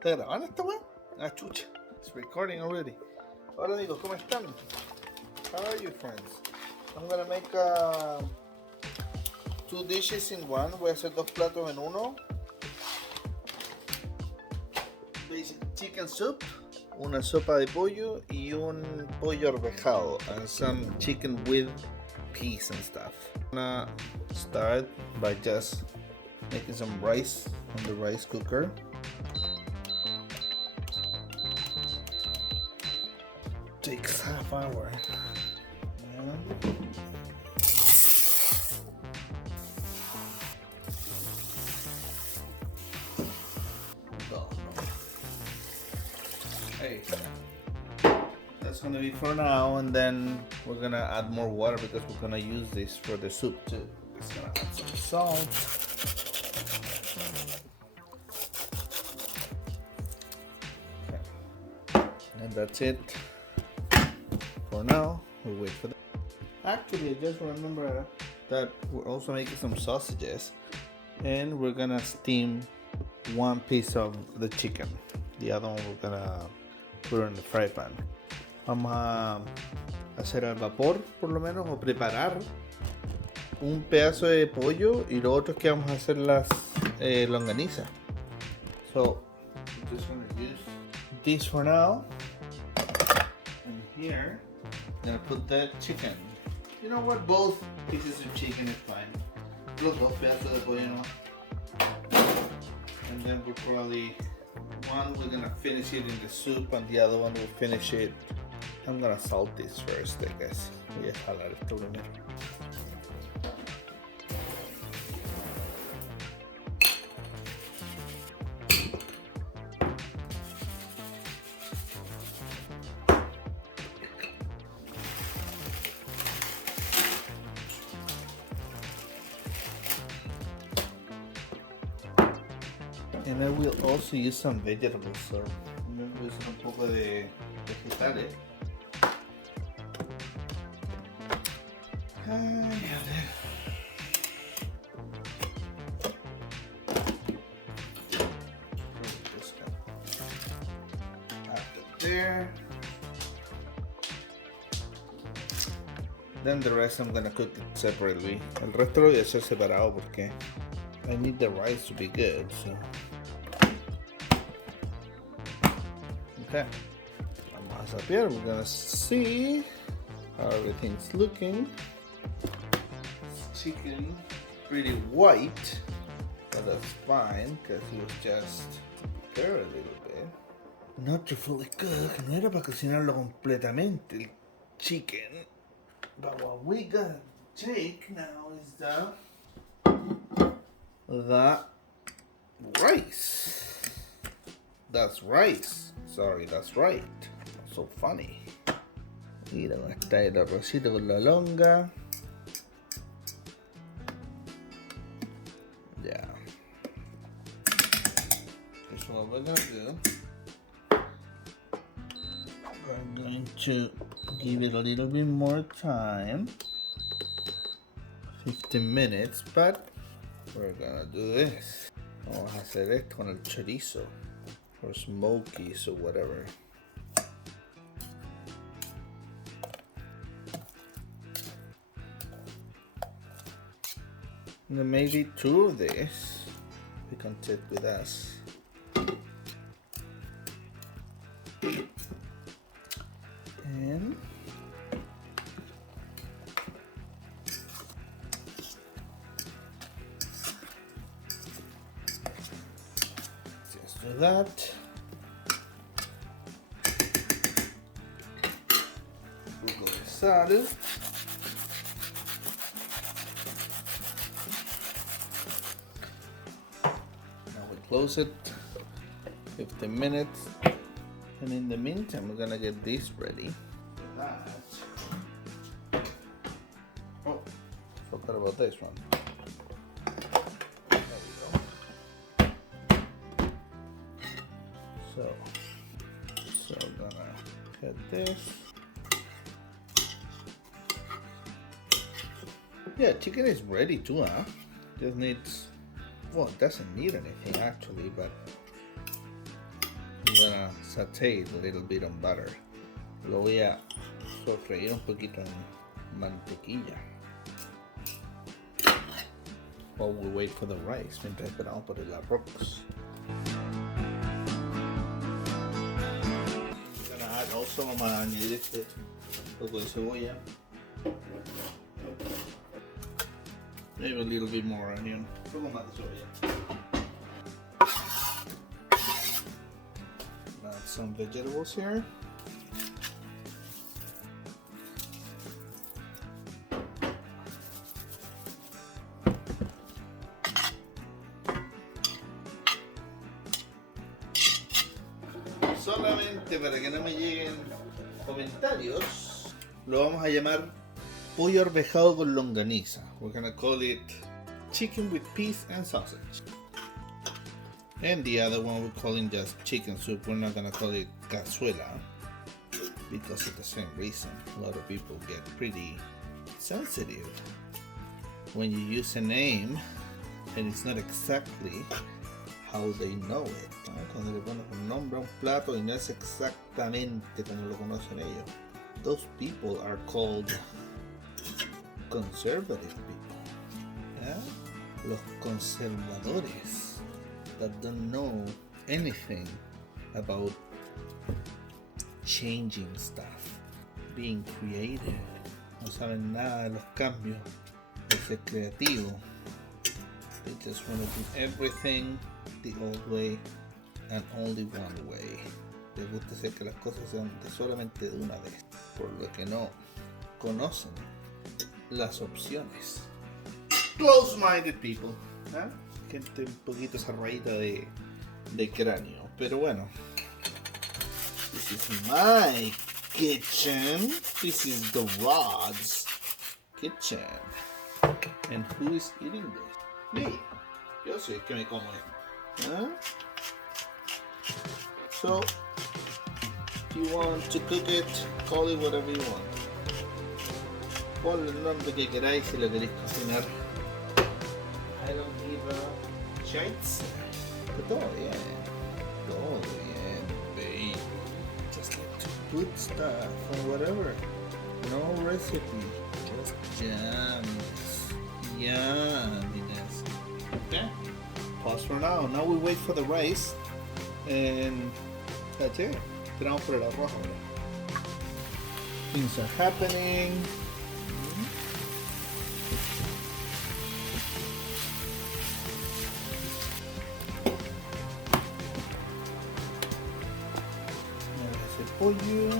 ¿Está grabando esta weá? Ah, chucha. It's recording already. Hola amigos, ¿cómo están? How are you, friends? I'm gonna make two dishes in one. Voy a hacer dos platos en uno. Basic chicken soup, una sopa de pollo y un pollo arvejado, and some chicken with peas and stuff. I'm gonna start by just making some rice on the rice cooker. Takes half hour. Yeah. Hey, that's gonna be for now, and then we're gonna add more water because we're gonna use this for the soup too. Just gonna add some salt. Okay. And that's it for now. We'll wait for that. Actually, I just remember that we're also making some sausages, and we're gonna steam one piece of the chicken. The other one we're gonna put it in the fry pan. Vamos a hacer al vapor, por lo menos, o preparar un pedazo de pollo, y lo otro es que vamos a hacer las longaniza. So, I'm just gonna use this for now. And here, I'm gonna put the chicken. You know what? Both pieces of chicken is fine. Los dos pedazos de pollo, no. And then we'll probably, one we're gonna finish it in the soup, and the other one we'll finish it. I'm gonna salt this first, I guess. Voy a jalar esto primero. And I will also use some vegetables, so voy a usar un poco de vegetales. Ay, a ver. Just add it there. Then the rest I'm gonna cook it separately. El resto lo voy a hacer separado porque I need the rice to be good, so. Okay, vamos a sapear. We're gonna see how everything's looking. Chicken pretty white, but that's fine because it was just prepared a little bit. Not to fully cook. No era para cocinarlo completamente el chicken. But what we gotta take now is the rice. That's rice. Sorry, that's right. So funny. Mira, está el arrocito con la longa. Yeah. So what we're gonna do, we're going to give it a little bit more time. 15 minutes, but we're gonna do this. Vamos a hacer esto con el chorizo. Or smokies or whatever. And then maybe two of this we can take with us. And just do that. Sal. Now we close it. 15 minutes. And in the meantime, we're gonna get this ready. Oh, forgot about this one. There we go. So I'm gonna get this. Yeah, chicken is ready too, huh? Just needs, well, it doesn't need anything actually, but gonna saute it a little bit on butter. Lo voy a sofreír un poquito en mantequilla. While we wait for the rice, mientras esperamos por el arroz. I'm gonna add also, vamos a añadir un poco de cebolla. Maybe a little bit more onion. Un poco más de cebolla. Add some vegetables here. Solamente para que no me lleguen comentarios, lo vamos a llamar pollo arvejado con longaniza. We're gonna call it chicken with peas and sausage. And the other one we're calling just chicken soup. We're not gonna call it cazuela because of the same reason. A lot of people get pretty sensitive when you use a name and it's not exactly how they know it. Cuando le pones un nombre a un plato y no es exactamente como lo conocen ellos. Those people are called conservative people. ¿Ya? Los conservadores that don't know anything about changing stuff, being creative. No saben nada de los cambios, de ser creativo. They just want to do everything the old way and only one way. Les gusta hacer que las cosas sean solamente de una vez, por lo que no conocen las opciones. Close-minded people, ¿eh? Gente un poquito cerradita de cráneo, pero bueno. This is my kitchen. This is the Rod's kitchen. And who is eating this? Me. Yo soy el que me como esto. ¿Eh? So, if you want to cook it, call it whatever you want. Ponle el nombre que queráis si lo queréis cocinar. I don't give a shit. Pero todo bien, baby. Just like to put stuff or whatever. No recipe, just jams. Yumminess. Okay? Pause for now. Now we wait for the rice. And that's it. Esperamos por el arroz ahora. Things are happening. Ese pollo.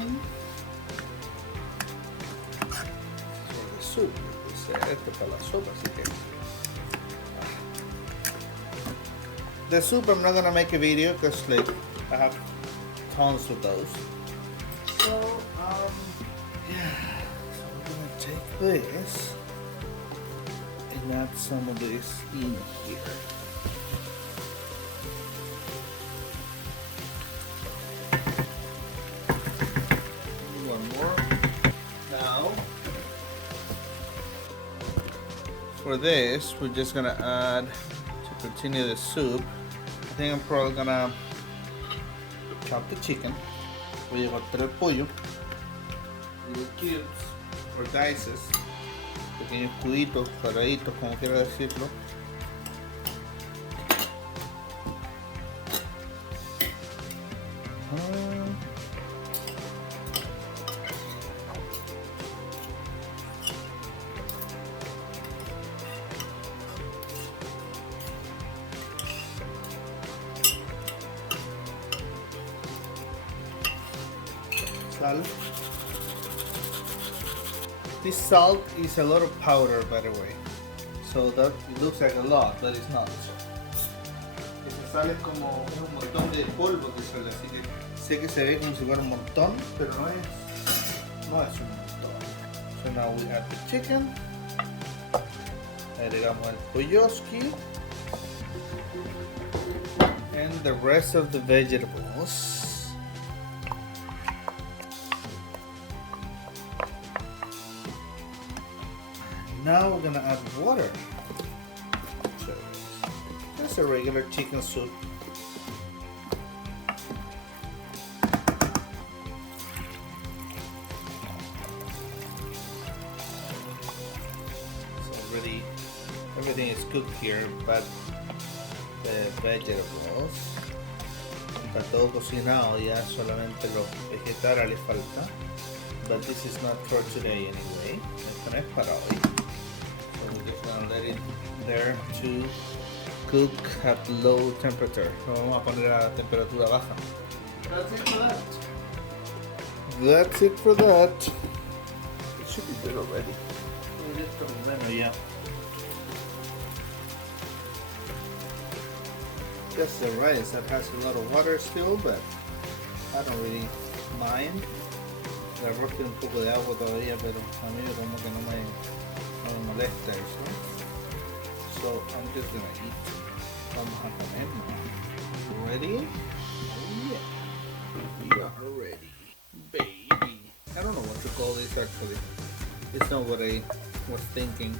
Sobre soup. Esto para la sopa, así que. The soup, I'm not gonna make a video because like I have tons of those. So yeah, so I'm gonna take this and add some of this in here. One more. Now for this, we're just gonna add to continue the soup. I think I'm probably gonna chop the chicken. Voy a cortar el pollo, little cubes or dices, pequeños cubitos, cuadraditos, como quiera decirlo. Salt. This salt is a lot of powder, by the way, so that it looks like a lot, but it's not. Ese sal es como un montón de polvo que sale, así que sé que se ve como si fuera un montón, pero no es un montón. So now we add the chicken. Agregamos el polloski and the rest of the vegetables. Now we're gonna add water. So that's a regular chicken soup. already, everything is cooked here, but the vegetables. Está todo cocinado, ya solamente los vegetales les falta. But this is not for today anyway. Esto no es para hoy. So we're just gonna let it there to cook at low temperature. Lo vamos a poner a temperatura baja. That's it for that. That's it for that. It should be good already. Bueno, ya. Just the rice that has a lot of water still, but I don't really mind. Le arroz tiene un poco de agua todavía, pero a mí como que no me molesta eso. So I'm just gonna eat. Vamos a comer. Ready? Oh yeah. We are ready, baby. I don't know what to call this actually. It's not what I was thinking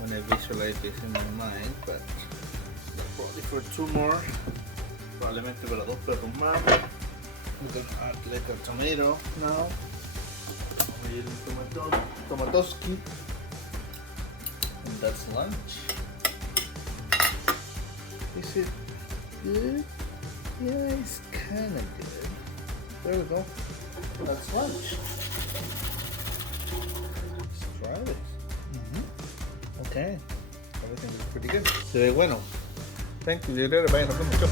when I visualized this in my mind, but probably for two more, probablemente para dos platos más. We can add like a tomato now. Tomatoski. And that's lunch. Is it good? Yeah, it's kinda good. There we go. That's lunch. Let's try this. Okay. Everything looks pretty good. Se ve bueno. Thank you. Bye. Nos vemos. Chao.